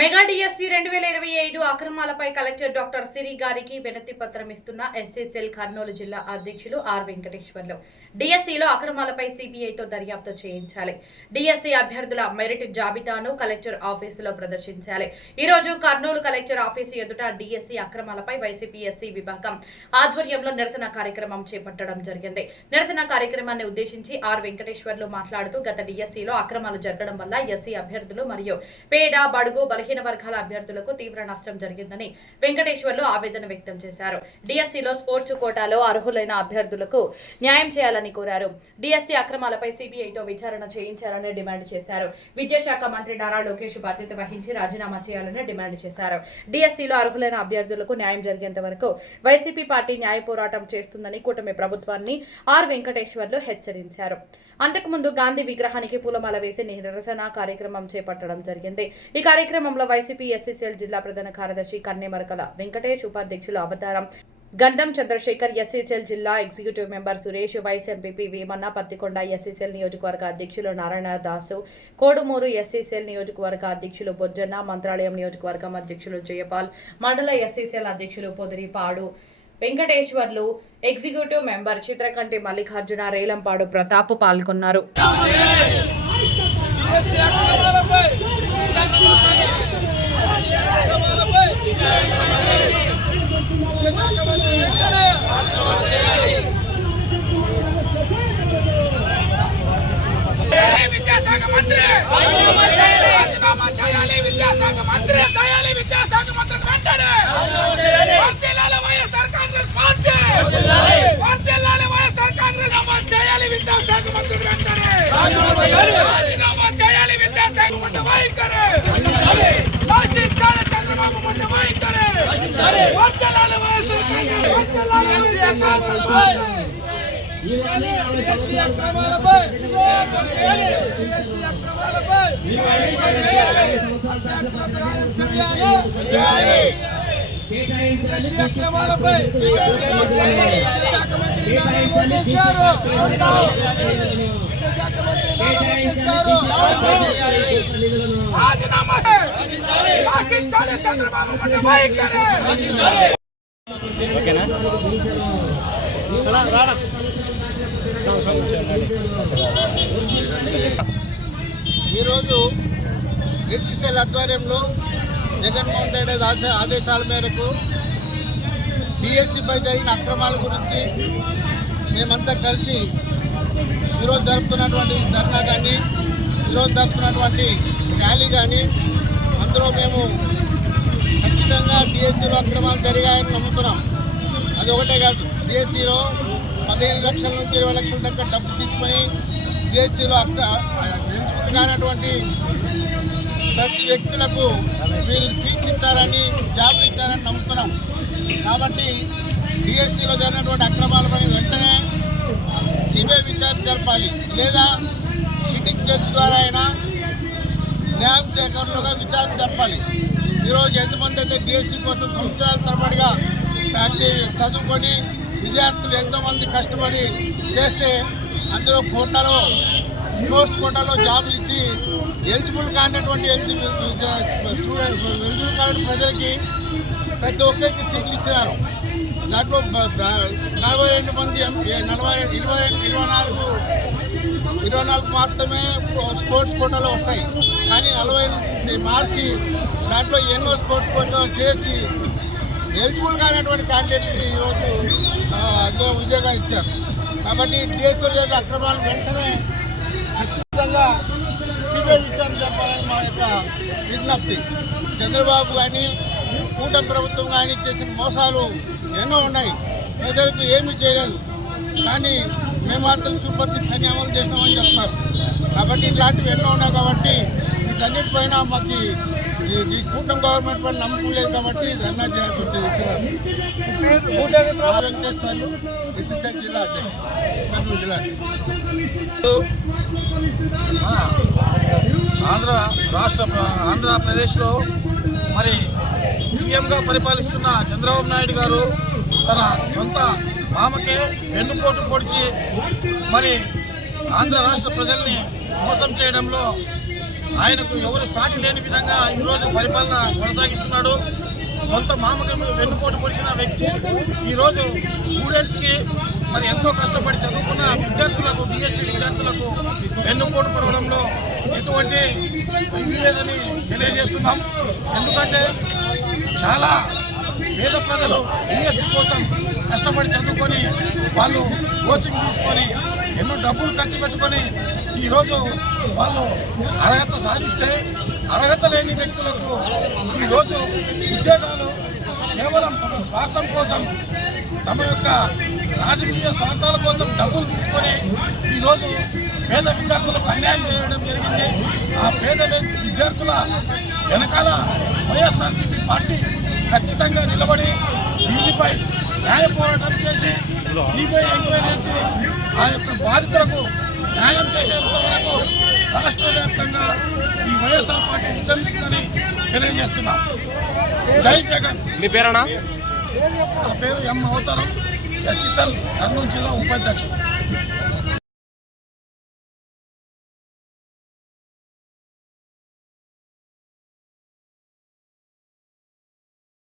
Mega DSC 2025 అక్రమాలపై collector doctor సిరి గారికి వినతి పత్రం ఇస్తున్న ఎస్సీసెల్ కర్నూలు జిల్లా అధ్యక్షులు ఆర్ వెంకటేశ్వర్లు. డిఎస్సిలో అక్రమాలపై సిబిఐతో దర్యాప్తు చేయించాలి. డిఎస్సి అభ్యర్థుల మెరిట్ జాబితాను కలెక్టర్ ఆఫీసులో ప్రదర్శించాలి. ఈ రోజు కర్నూలు కలెక్టర్ ఆఫీసు ఎదుట డిఎస్సి అక్రమాలపై వైసీపీ ఎస్సీ విభాగం ఆధ్వర్యంలో నిరసన కార్యక్రమం చేపట్టడం జరిగింది. నిరసన కార్యక్రమాన్ని ఉద్దేశించి ఆర్ వెంకటేశ్వర్లు మాట్లాడుతూ గత డిఎస్సిలో అక్రమాలు జరగడం వల్ల ఎస్సీ అభ్యర్థులు మరియు పేద బడుగు బలహీన వర్గాల అభ్యర్థులకు తీవ్ర నష్టం జరిగిందని వెంకటేశ్వర్లు ఆవేదన వ్యక్తం చేశారు. డిఎస్సిలో స్పోర్ట్స్ కోటాలో అర్హులైన అభ్యర్థులకు న్యాయం చేయాలని కోరారు. డిఎస్సి అక్రమాలపై సిబిఐతో విచారణ చేయించాలని డిమాండ్ చేశారు. విద్యాశాఖ మంత్రి నారా లోకేష్ బాధ్యత వహించి రాజీనామా చేయాలని డిమాండ్ చేశారు. డిఎస్సిలో అర్హులైన అభ్యర్థులకు న్యాయం జరిగేంత వరకు వైసీపీ పార్టీ న్యాయ పోరాటం చేస్తుందని కూటమి ప్రభుత్వాన్ని ఆర్ వెంకటేశ్వర్లు హెచ్చరించారు. అంతకుముందు గాంధీ విగ్రహానికి పూలమాల వేసి నిరసన కార్యక్రమం చేపట్టడం జరిగింది. ఈ కార్యక్రమంలో వైసీపీ ఎస్సీసీఎల్ జిల్లా ప్రధాన కార్యదర్శి కన్నెమరకల వెంకటేష్, ఉపాధ్యక్షులు అవతారం గంధం చంద్రశేఖర్, ఎస్సీసీఎల్ జిల్లా executive member Suresh, vice MPP Vemanna, Pattikonda SCCL నియోజకవర్గ అధ్యక్షులు నారాయణ దాసు, కోడుమూరు ఎస్సీసీఎల్ నియోజకవర్గ అధ్యక్షులు బొజ్జన్న, మంత్రాలయం నియోజకవర్గం అధ్యక్షులు జయపాల్, మండల ఎస్సీసీఎల్ అధ్యక్షులు పొదిరిపాడు వెంకటేశ్వర్లు, ఎగ్జిక్యూటివ్ మెంబర్ చిత్రకంటి మల్లికార్జున, రేలంపాడు ప్రతాప్ పాల్గొన్నారు. విద్యాశాఖ మంత్రి రాజీనామా చేయాలి. విద్యాశాఖ మంత్రి చేయాలి. విద్యాశాఖ మంత్రి వెంటనే వర్ధిల్లాలి వైఎస్ఆర్ కాంగ్రెస్ పార్టీ. వర్ధిల్లాలి వైఎస్ఆర్ కాంగ్రెస్ చేయాలి. విద్యాశాఖ మంత్రి వెంటనే రాజీనామా చేయాలి. విద్యాశాఖ మంత్రి వైఖరి చంద్రబాబు మంత్రి వైఖరి వర్ధిల్లాలి వైఎస్ఆర్ కాంగ్రెస్. చంద్రబాబు మంత్రి వైఖరి ఈరోజు ఎస్సీసీఎల్ ఆధ్వర్యంలో జగన్మోహన్ రెడ్డి ఆదేశాల మేరకు డిఎస్సిపై జరిగిన అక్రమాల గురించి మేమంతా కలిసి ఈరోజు జరుపుతున్నటువంటి ధర్నా కానీ ఈరోజు జరుపుతున్నటువంటి ర్యాలీ కానీ అందులో మేము ఖచ్చితంగా డిఎస్సిలో అక్రమాలు జరిగాయని నమ్ముతున్నాం. అది ఒకటే కాదు, డిఎస్సిలో 15 లక్షల నుంచి 20 లక్షల దాకా డబ్బు తీసుకొని డిఎస్సిలో ఎలిజిబుల్ కానటువంటి ప్రతి వ్యక్తులకు వీళ్ళు సీట్లు ఇస్తారని, జాబులు ఇస్తారని నమ్ముతున్నాం. కాబట్టి డిఎస్సిలో జరిగినటువంటి అక్రమాలపై వెంటనే సిబిఐ విచారణ జరపాలి, లేదా సిట్టింగ్ జడ్జి ద్వారా అయినా న్యాయం సేకరణలుగా విచారణ జరపాలి. ఈరోజు ఎంతమంది అయితే డిఎస్సి కోసం సంవత్సరాల తరబడిగా చదువుకొని విద్యార్థులు ఎంతోమంది కష్టపడి చేస్తే అందులో కోటాలో స్పోర్ట్స్ కోటాలో జాబులు ఇచ్చి ఎలిజిబుల్ కానటువంటి ఎలిజిబుల్ కాని ప్రజలకి ప్రతి ఒక్కరికి సీట్లు ఇచ్చినారు. దాంట్లో 42 మంది 24 మాత్రమే స్పోర్ట్స్ కోటాలో వస్తాయి. కానీ 40 మార్చి దాంట్లో ఎన్నో స్పోర్ట్స్ కోటాలో చేర్చి ఎలిజిబుల్ కానటువంటి క్యాండిడేట్కి ఈరోజు అందులో ఉద్యోగాలు ఇచ్చారు. కాబట్టి డిఎస్సీలో జరిగిన అక్రమాలు వెంటనే ఖచ్చితంగా సిబిఐ విచారణ జరపాలని మా యొక్క విజ్ఞప్తి. చంద్రబాబు కానీ కూటమి ప్రభుత్వం కానీ చేసిన మోసాలు ఎన్నో ఉన్నాయి, ప్రజలకు ఏమీ చేయలేదు. కానీ మేము మాత్రం సూపర్ 6 అని అమలు చేసినామని చెప్తున్నారు. కాబట్టి ఇట్లాంటివి ఎన్నో ఉన్నాయి. కాబట్టి వీటన్నిటిపైన మాకు ఈ కూటమి గవర్నమెంట్ పైన నమ్మకం లేదు. కాబట్టి ధర్నా చేయాల్సి వచ్చేది. వెంకటేశ్వర్లు, ఎస్సీసీఎల్ జిల్లా అధ్యక్షుడు, కర్నూలు జిల్లా. ఆంధ్రప్రదేశ్లో మరి సీఎంగా పరిపాలిస్తున్న చంద్రబాబు నాయుడు గారు తన సొంత మామకే వెన్నుపోటు పొడిచి మరి ఆంధ్ర రాష్ట్ర ప్రజల్ని మోసం చేయడంలో ఆయనకు ఎవరు సాటి లేని విధంగా ఈరోజు పరిపాలన కొనసాగిస్తున్నాడు. సొంత మామకి వెన్నుపోటు పొడిచిన వ్యక్తి ఈరోజు స్టూడెంట్స్కి మరి ఎంతో కష్టపడి చదువుకున్న విద్యార్థులకు డిఎస్సి విద్యార్థులకు వెన్నుపోటు పొడవడంలో ఎటువంటి ఇది లేదని తెలియజేస్తున్నాం. ఎందుకంటే చాలా పేద ప్రజలు డిఎస్సి కోసం కష్టపడి చదువుకొని వాళ్ళు కోచింగ్ తీసుకొని ఎన్నో డబ్బులు ఖర్చు పెట్టుకొని ఈరోజు వాళ్ళు అర్హత సాధిస్తే అర్హత లేని వ్యక్తులకు ఈరోజు ఉద్యోగాలు కేవలం తమ స్వార్థం కోసం తమ యొక్క రాజకీయ స్వార్థాల కోసం డబ్బులు తీసుకొని ఈరోజు పేద విద్యార్థులకు అన్యాయం చేయడం జరిగింది. ఆ పేద విద్యార్థుల వెనకాల వైఎస్ఆర్సీపీ పార్టీ ఖచ్చితంగా నిలబడి దీనిపై న్యాయ పోరాటం చేసి సిబిఐ ఎంక్వైరీ చేసి ఆ యొక్క బాధితులకు న్యాయం చేసేంత వరకు రాష్ట్ర వ్యాప్తంగా ఈ వైఎస్ఆర్ పార్టీ ఉద్యమిస్తుందని తెలియజేస్తున్నాం. జై జగన్. మీ పేరేనా? నా పేరు ఎం అవతారం, ఎస్ఎస్ఎల్ కర్నూలు జిల్లా ఉపాధ్యక్షుడు.